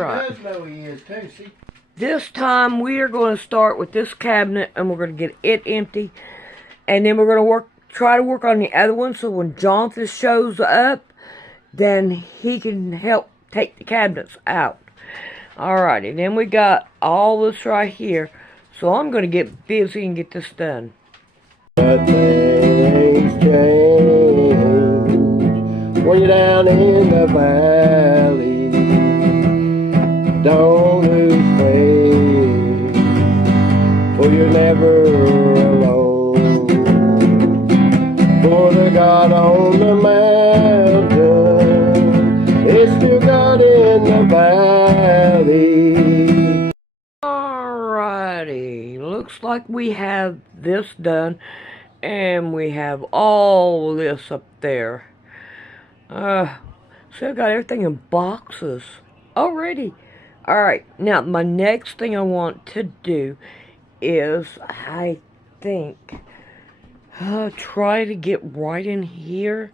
Right. She does know he is too. See? This time we are going to start with this cabinet and we're going to get it empty. And then we're going to try to work on the other one so when Jonathan shows up, then he can help take the cabinets out. Alrighty, then we got all this right here. So I'm going to get busy and get this done. But things change when you're down in the valley. Don't lose faith, for you're never alone. For the God on the mountain is still God in the valley. Alrighty, looks like we have this done, and we have all this up there. So I've got everything in boxes already. Alright, now my next thing I want to do is, I think, try to get right in here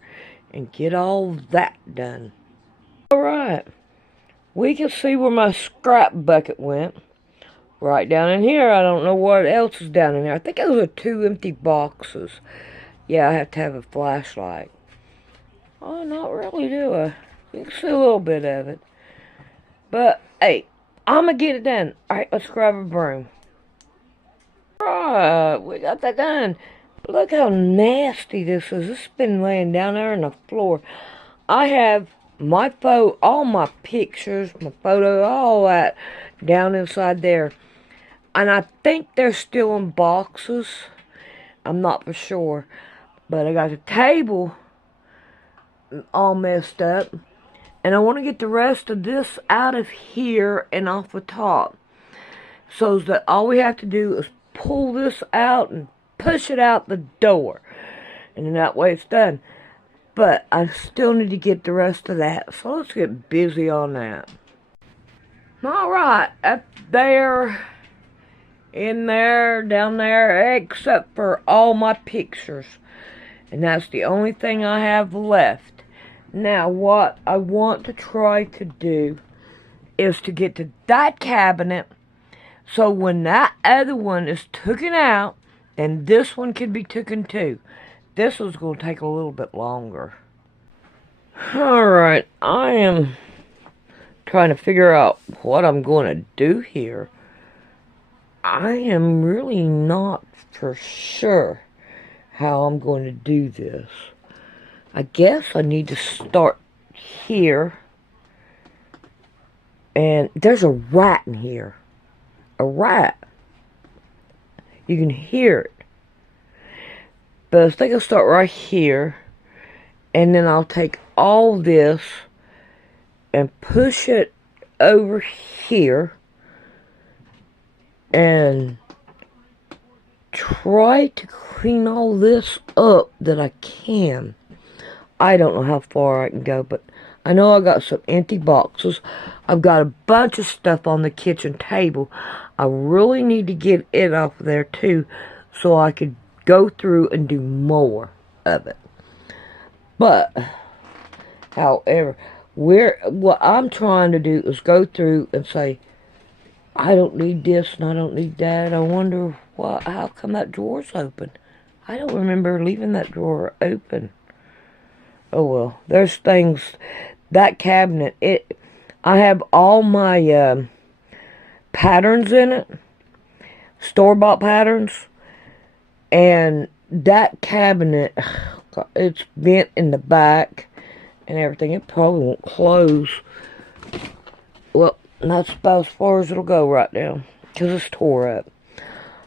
and get all that done. Alright, we can see where my scrap bucket went. Right down in here. I don't know what else is down in there. I think those are 2 empty boxes. Yeah, I have to have a flashlight. Oh, not really, do I? You can see a little bit of it. But, hey, I'm going to get it done. Alright, let's grab a broom. Alright, we got that done. Look how nasty this is. This has been laying down there on the floor. I have my all my pictures, my photo, all that down inside there. And I think they're still in boxes. I'm not for sure. But I got the table all messed up. And I want to get the rest of this out of here and off the top. So that all we have to do is pull this out and push it out the door. And then that way it's done. But I still need to get the rest of that. So let's get busy on that. Alright, up there, in there, down there, except for all my pictures. And that's the only thing I have left. Now, what I want to try to do is to get to that cabinet, so when that other one is taken out, then this one can be taken too. This one's going to take a little bit longer. Alright, I am trying to figure out what I'm going to do here. I am really not for sure how I'm going to do this. I guess I need to start here. And there's a rat in here. A rat. You can hear it. But I think I'll start right here. And then I'll take all this and push it over here. And try to clean all this up that I can. I don't know how far I can go, but I know I got some empty boxes. I've got a bunch of stuff on the kitchen table. I really need to get it off of there too, so I could go through and do more of it. But, however, what I'm trying to do is go through and say, I don't need this and I don't need that. I wonder how come that drawer's open. I don't remember leaving that drawer open. Oh well, there's things, that cabinet, I have all my patterns in it, store-bought patterns, and that cabinet, it's bent in the back and everything. It probably won't close. Well, that's about as far as it'll go right now, because it's tore up.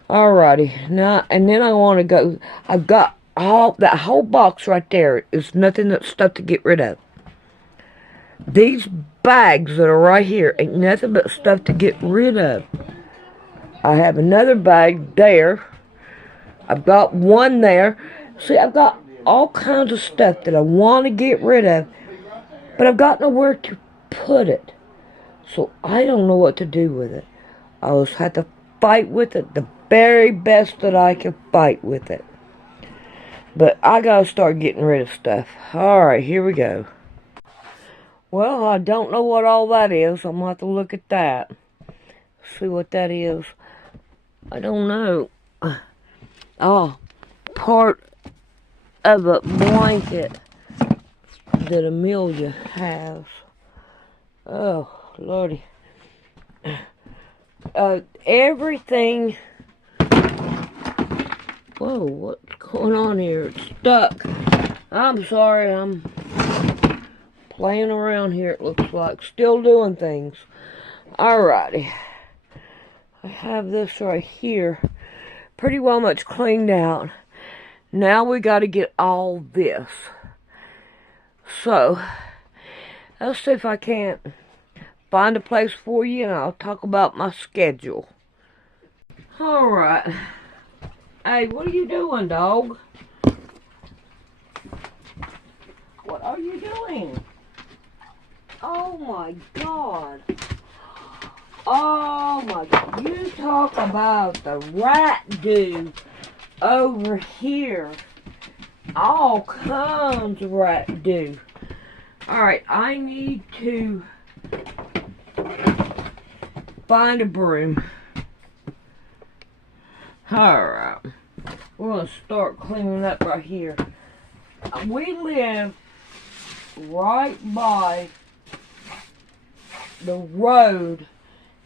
Alrighty, now, and then I want to go, I've got that whole box right there is nothing but stuff to get rid of. These bags that are right here ain't nothing but stuff to get rid of. I have another bag there. I've got one there. See, I've got all kinds of stuff that I want to get rid of, but I've got nowhere to put it. So I don't know what to do with it. I will have to fight with it the very best that I can fight with it. But I gotta start getting rid of stuff. Alright, here we go. Well, I don't know what all that is. I'm going to have to look at that. See what that is. I don't know. Oh, part of a blanket that Amelia has. Oh, Lordy. Everything. Whoa, what's going on here? It's stuck. I'm sorry, I'm playing around here, it looks like. Still doing things. Alrighty. I have this right here. Pretty well much cleaned out. Now we got to get all this. So, let's see if I can't find a place for you, and I'll talk about my schedule. Alright. Hey, what are you doing, dog? What are you doing? Oh my God. Oh my God. You talk about the rat dude over here. All kinds of rat dude. Alright, I need to find a broom. Alright. We're going to start cleaning up right here. We live right by the road,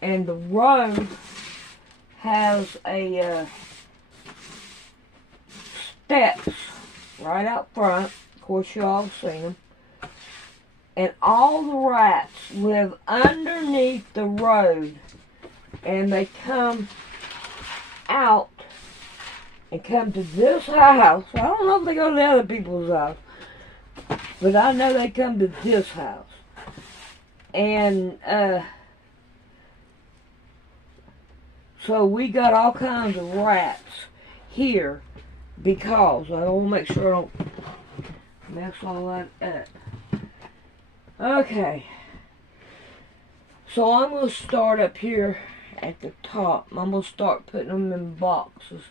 and the road has a steps right out front. Of course, y'all have seen them. And all the rats live underneath the road, and they come out and come to this house. I don't know if they go to other people's house, but I know they come to this house. And so we got all kinds of rats here because I want to make sure I don't mess all that up. Okay, so I'm going to start up here at the top. I'm going to start putting them in boxes,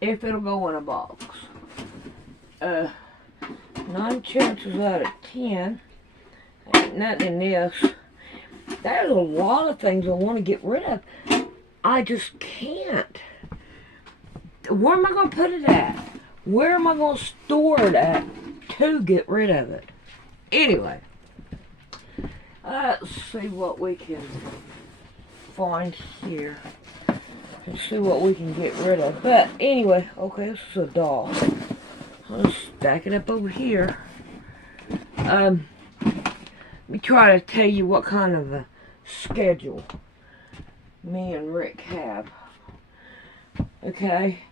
if it'll go in a box. 9 chances out of 10, ain't nothing in this. There's a lot of things I want to get rid of. I just can't. Where am I going to put it at? Where am I going to store it at to get rid of it? Anyway. Let's see what we can find here. Let's see what we can get rid of. But anyway, okay, this is a doll. I'll stack it up over here. Let me try to tell you what kind of a schedule me and Rick have. Okay.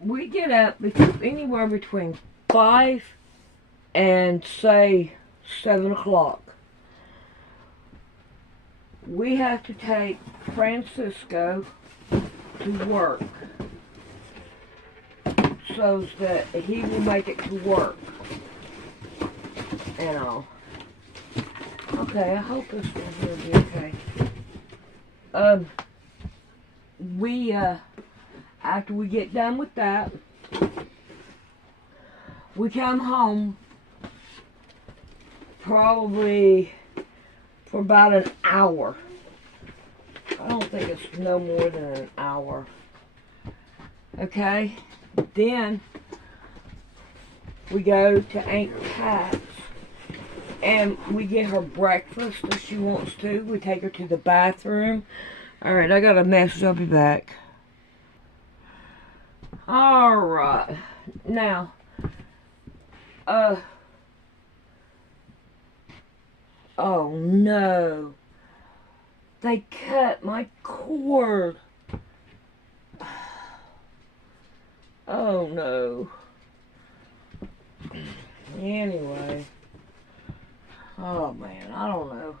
We get up anywhere between 5 and say 7 o'clock. We have to take Francisco to work so that he will make it to work and all. Okay, I hope this one's gonna be okay. After we get done with that, we come home probably for about an hour. I don't think it's no more than an hour. Okay? Then we go to Aunt Pat's and we get her breakfast if she wants to. We take her to the bathroom. Alright, I got a message. I'll be back. Alright. Now, oh no. They cut my cord. Oh no. Anyway. Oh man, I don't know.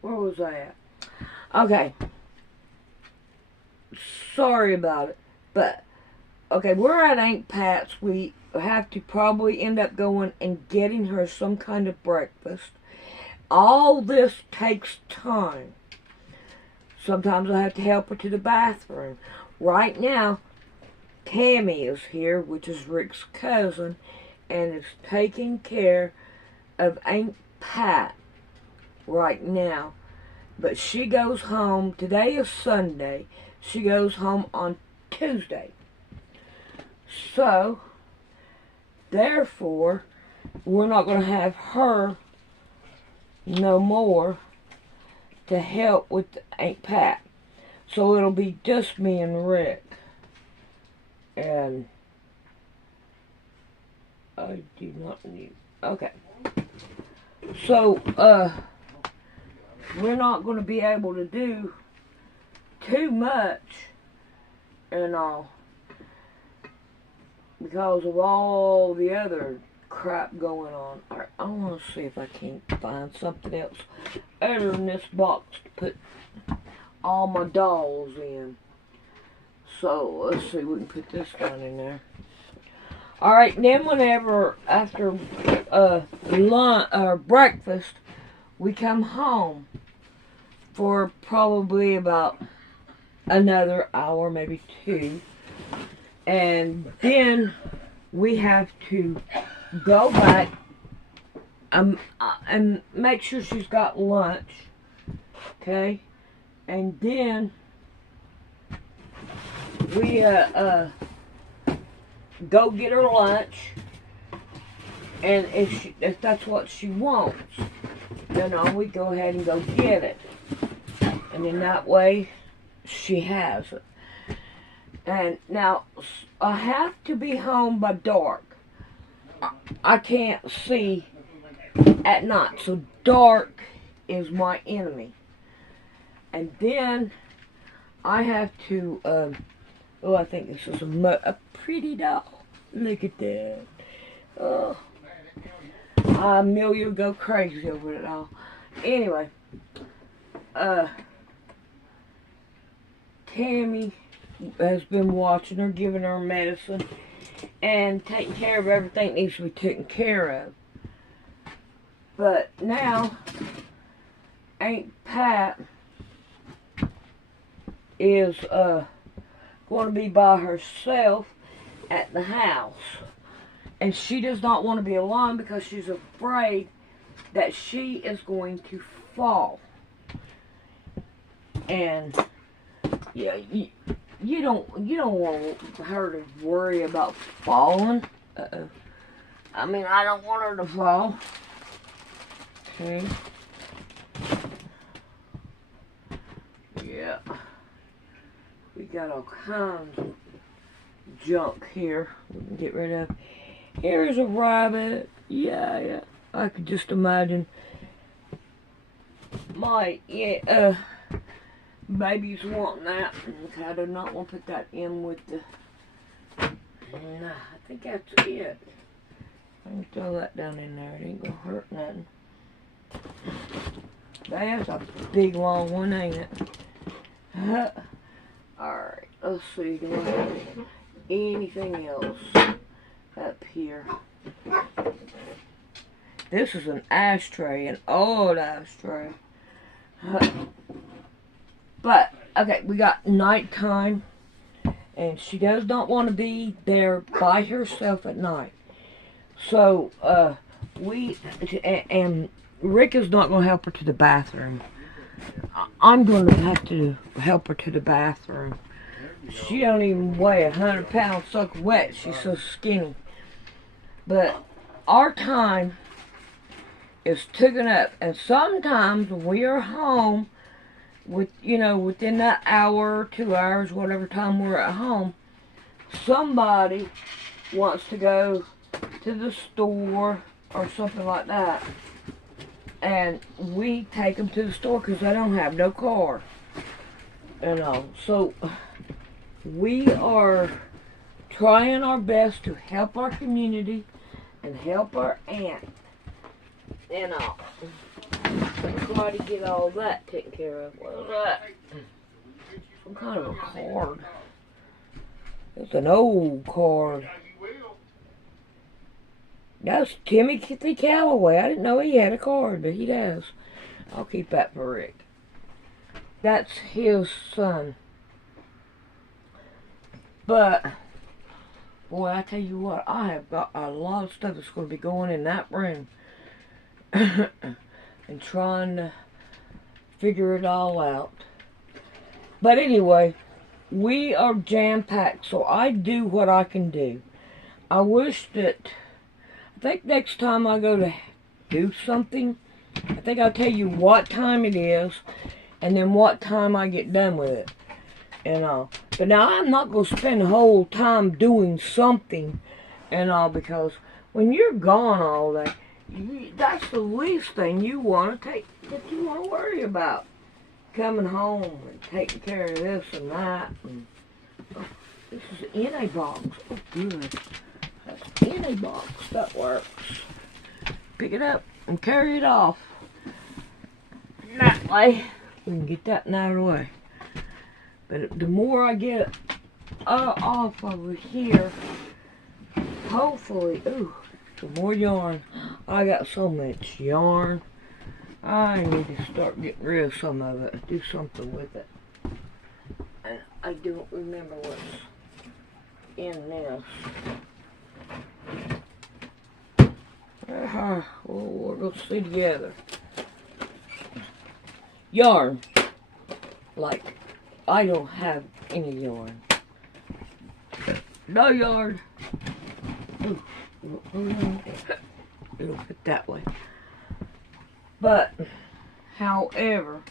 Where was I at? Okay. Sorry about it. But, okay, we're at Aunt Pat's. We have to probably end up going and getting her some kind of breakfast. All this takes time. Sometimes I have to help her to the bathroom. right now, Tammy is here, which is Rick's cousin, and is taking care of Aunt Pat right now. But she goes home, today is Sunday, she goes home on Tuesday. So, therefore, we're not going to have her no more to help with Aunt Pat. So it'll be just me and Rick. And I do not need... Okay. So, we're not going to be able to do too much and all because of all the other crap going on. Alright, I want to see if I can find something else other than this box to put all my dolls in. So, let's see, we can put this down in there. Alright, then whenever, after lunch or breakfast, we come home for probably about another hour, maybe 2. And then we have to go back and make sure she's got lunch. Okay? And then we go get her lunch. And if that's what she wants, then we go ahead and go get it. And then that way she has it. And now I have to be home by dark. I can't see at night, so dark is my enemy. And then I have to oh, I think this is a pretty doll. Look at that. Oh, Amelia go crazy over it all. Anyway, Tammy has been watching her, giving her medicine, and taking care of everything that needs to be taken care of. But now, Aunt Pat is going to be by herself at the house. And she does not want to be alone because she's afraid that she is going to fall. And yeah, you don't want her to worry about falling. I mean, I don't want her to fall. Okay. Yeah. We got all kinds of junk here we can get rid of. Here's a rabbit. Yeah. I could just imagine my babies wanting that. Okay, I do not want to put that in with the... Nah, I think that's it. I can throw that down in there. It ain't gonna hurt nothing. That's a big long one, ain't it? Alright, let's see. Do I have anything else up here? This is an ashtray, an old ashtray. But, okay, we got nighttime. And she does not want to be there by herself at night. So, and Rick is not going to help her to the bathroom. I'm going to have to help her to the bathroom. She don't even weigh 100 pounds soaking wet. She's so skinny. But our time is taken up. And sometimes when we are home, within that hour, 2 hours, whatever time we're at home, somebody wants to go to the store or something like that. And we take them to the store because they don't have no car. So we are trying our best to help our community and help our aunt. Try to get all that taken care of. What is that? Some kind of a card. It's an old card. That's Timothy Calloway. I didn't know he had a card, but he does. I'll keep that for Rick. That's his son. But, boy, I tell you what, I have got a lot of stuff that's going to be going in that room. And trying to figure it all out. But anyway, we are jam-packed, so I do what I can do. I wish that, I think next time I go to do something, I think I'll tell you what time it is, and then what time I get done with it, and all. But now I'm not going to spend the whole time doing something, and all, because when you're gone all day, that's the least thing you want to worry about. Coming home and taking care of this and that. And, oh, this is in a box. Oh, good. That's in a box. That works. Pick it up and carry it off. That way, we can get that out of the way. But the more I get off over here, hopefully, ooh, the more yarn. I got so much yarn. I need to start getting rid of some of it. Do something with it. And I don't remember what's in this. Well, we're going to see together. Yarn. Like, I don't have any yarn. No yarn. It'll fit that way. But, however,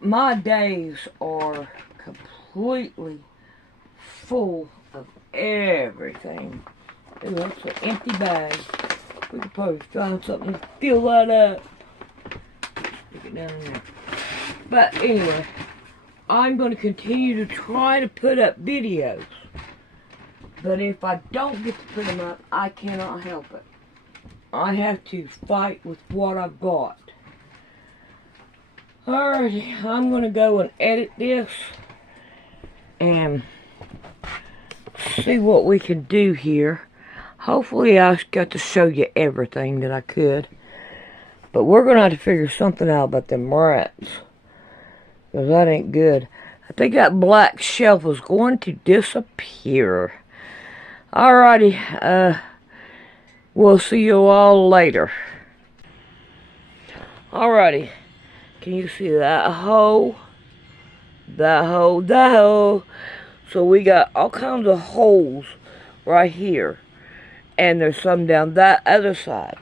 my days are completely full of everything. Ooh, that's an empty bag. We could probably find something to fill that up. Stick it down in there. But anyway, I'm going to continue to try to put up videos. But if I don't get to put them up, I cannot help it. I have to fight with what I've got. Alrighty, I'm going to go and edit this and see what we can do here. Hopefully I got to show you everything that I could. But we're going to have to figure something out about them rats. Because that ain't good. I think that black shelf is going to disappear. Alrighty, we'll see you all later. Alrighty. Can you see that hole? That hole, that hole. So we got all kinds of holes right here. And there's some down that other side.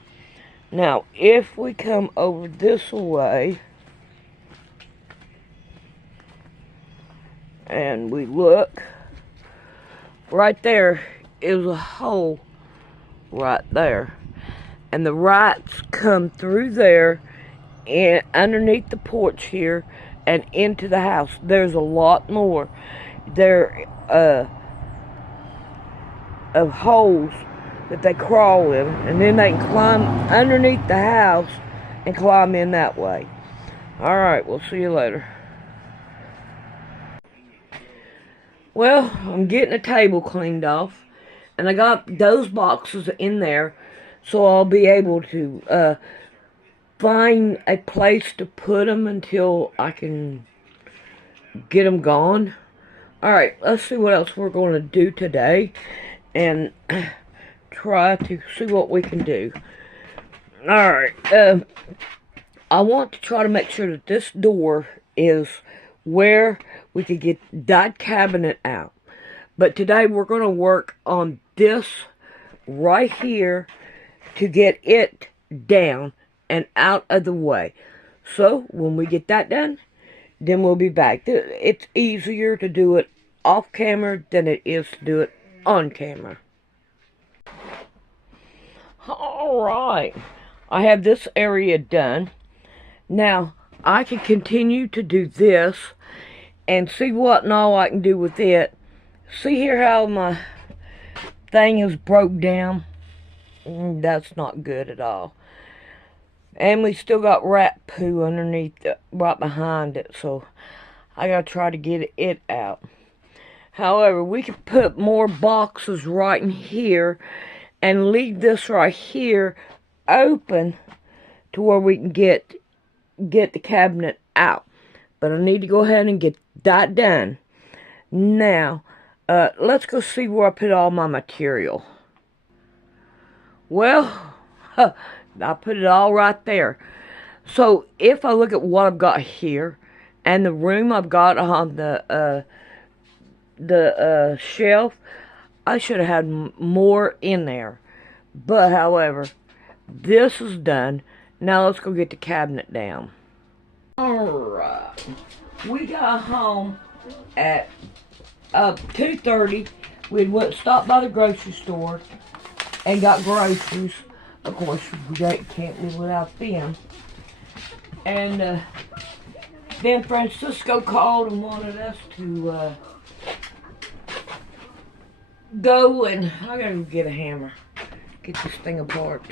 Now, if we come over this way and we look, right there is a hole right there, and the rats come through there and underneath the porch here and into the house. There's a lot more there of holes that they crawl in, and then they can climb underneath the house and climb in that way. Alright, we'll see you later. Well, I'm getting the table cleaned off, and I got those boxes in there, so I'll be able to find a place to put them until I can get them gone. Alright, let's see what else we're going to do today, and try to see what we can do. Alright, I want to try to make sure that this door is where we could get that cabinet out. But today we're going to work on this right here to get it down and out of the way. So when we get that done, then we'll be back. It's easier to do it off camera than it is to do it on camera. Alright, I have this area done. Now, I can continue to do this and see what and all I can do with it. See here how my thing is broke down? That's not good at all. And we still got rat poo underneath, right behind it, so I gotta try to get it out. However, we could put more boxes right in here and leave this right here open to where we can get the cabinet out. But I need to go ahead and get that done. Now, let's go see where I put all my material. Well, I put it all right there. So if I look at what I've got here and the room I've got on the shelf, I should have had more in there. But however, this is done. Now let's go get the cabinet down. Alright. We got home at 2:30. We went stopped by the grocery store and got groceries. Of course, we can't live without them. And then Francisco called and wanted us to go, and I gotta go get a hammer. Get this thing apart.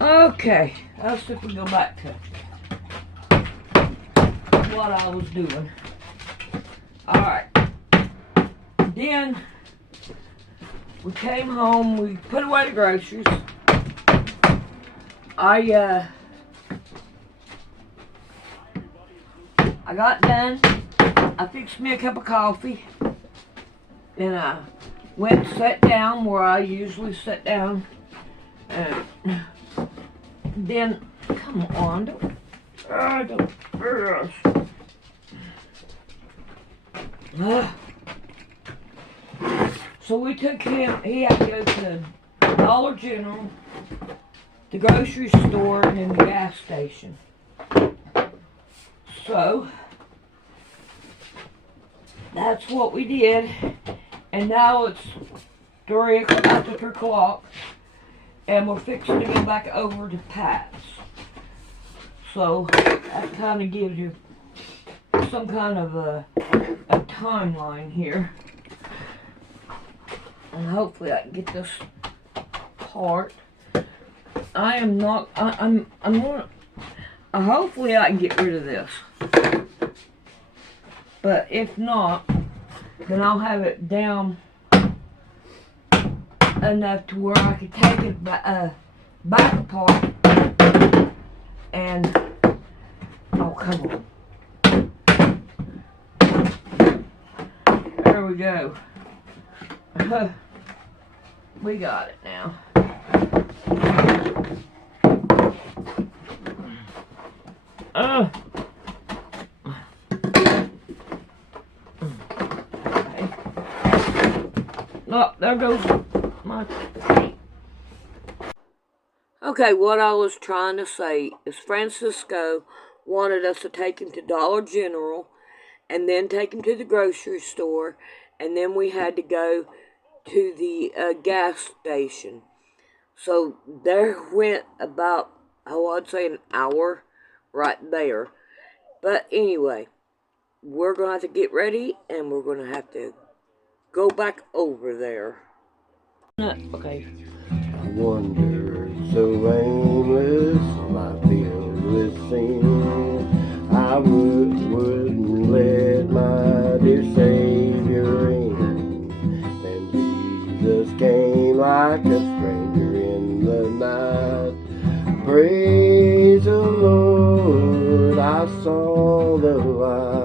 Okay, let's see if we go back to what I was doing. Alright. Then we came home, we put away the groceries. I got done. I fixed me a cup of coffee. Then I went and sat down where I usually sit down. And then, come on, don't. So we took him, he had to go to Dollar General, the grocery store, and then the gas station. So, that's what we did. And now it's after 3 o'clock, and we're fixing to go back over to Pat's. So, that kind of gives you some kind of a timeline here. And hopefully I can get this part. Hopefully I can get rid of this. But if not, then I'll have it down enough to where I can take it back apart. And, oh, come on. There we go. We got it now. Oh, there goes my feet. Okay, what I was trying to say is Francisco wanted us to take him to Dollar General and then take him to the grocery store, and then we had to go to the gas station. So there went about, I'd say an hour right there. But anyway, we're going to have to get ready, and we're going to have to go back over there. Okay. I wander so aimless, life filled with sin. I wouldn't let my dear Savior in. Then Jesus came like a stranger in the night. Praise the Lord, I saw the light.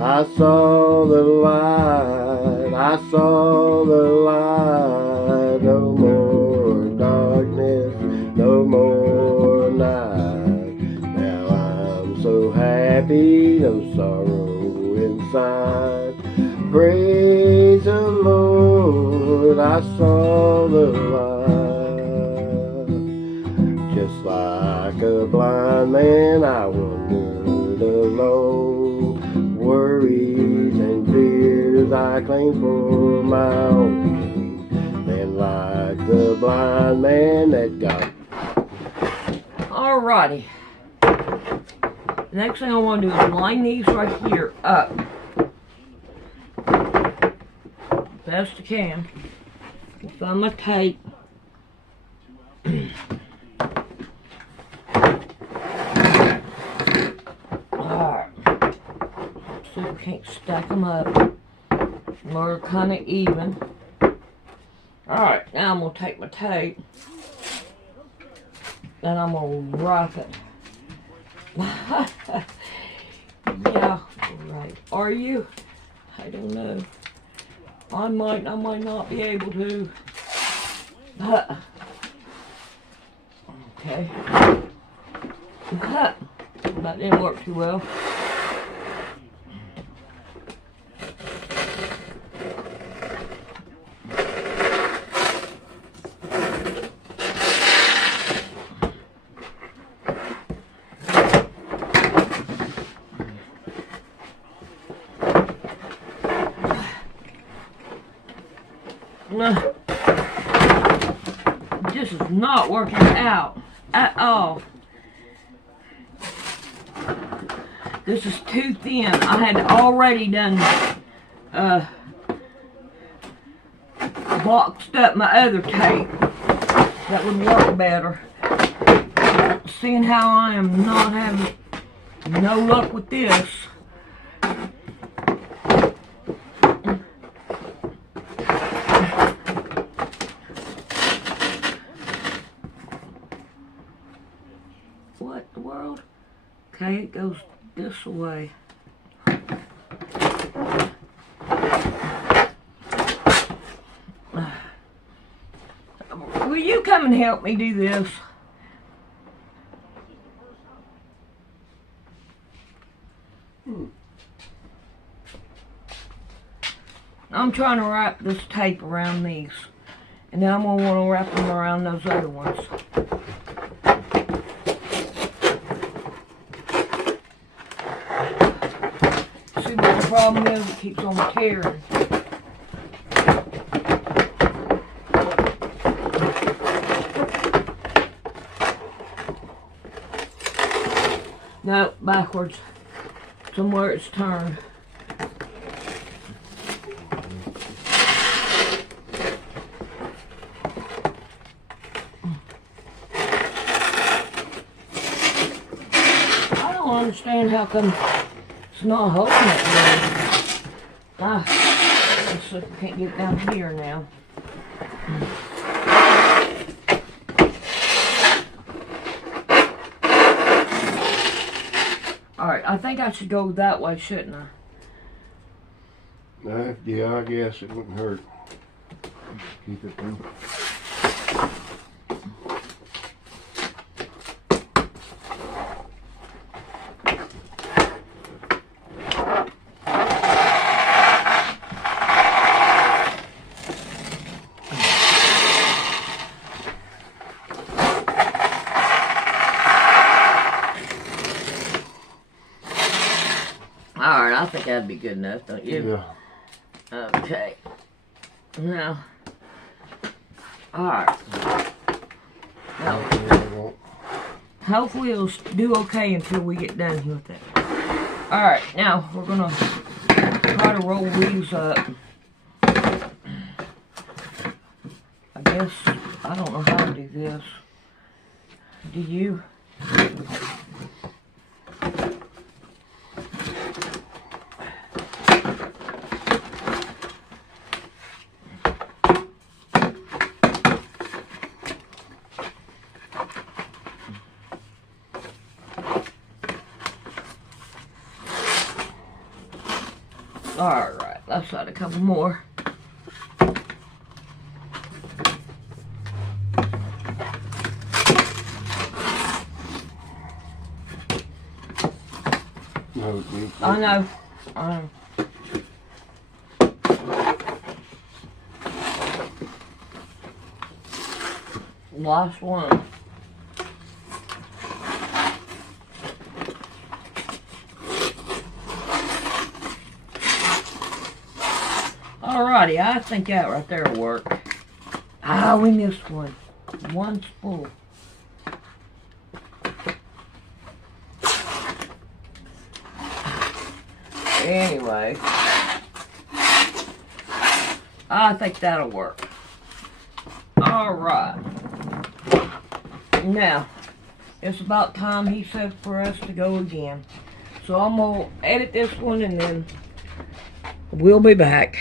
I saw the light, I saw the light. No more darkness, no more night. Now I'm so happy, no sorrow inside. Praise the Lord, I saw the light. Just like a blind man, I wandered alone. Worries and fears I claim for my own. Then like the blind man that got. Alrighty. The next thing I want to do is line these right here up. Best I can. Find my tape. So we can't stack them up. They're kind of even. Alright, now I'm going to take my tape and I'm going to wrap it. Yeah, Alright. Are you? I don't know. I might not be able to. Okay. That didn't work too well. This is not working out at all. This is too thin. I had already done boxed up my other tape that would work better. Seeing how I am not having no luck with this. What in the world? Okay, it goes this way. Will you come and help me do this? I'm trying to wrap this tape around these. And then I'm going to want to wrap them around those other ones. See what the problem is? It keeps on tearing. No, backwards. Somewhere it's turned. I don't understand how come it's not holding it well. Let's see if we can't get it down here now. Alright, I think I should go that way, shouldn't I? Yeah, I guess it wouldn't hurt. Keep it in. Alright, I think that'd be good enough, don't you? Yeah. Okay. Now. Alright. Now, hopefully it'll do okay until we get done with it. Alright, now we're gonna try to roll these up. I guess, I don't know how to do this. Do you? Alright, let's add a couple more. No, I know. I know. Last one. Alrighty, I think that right there will work. Ah, we missed one. One spool. Anyway, I think that'll work. Alright. Now, it's about time he said for us to go again. So I'm going to edit this one and then we'll be back.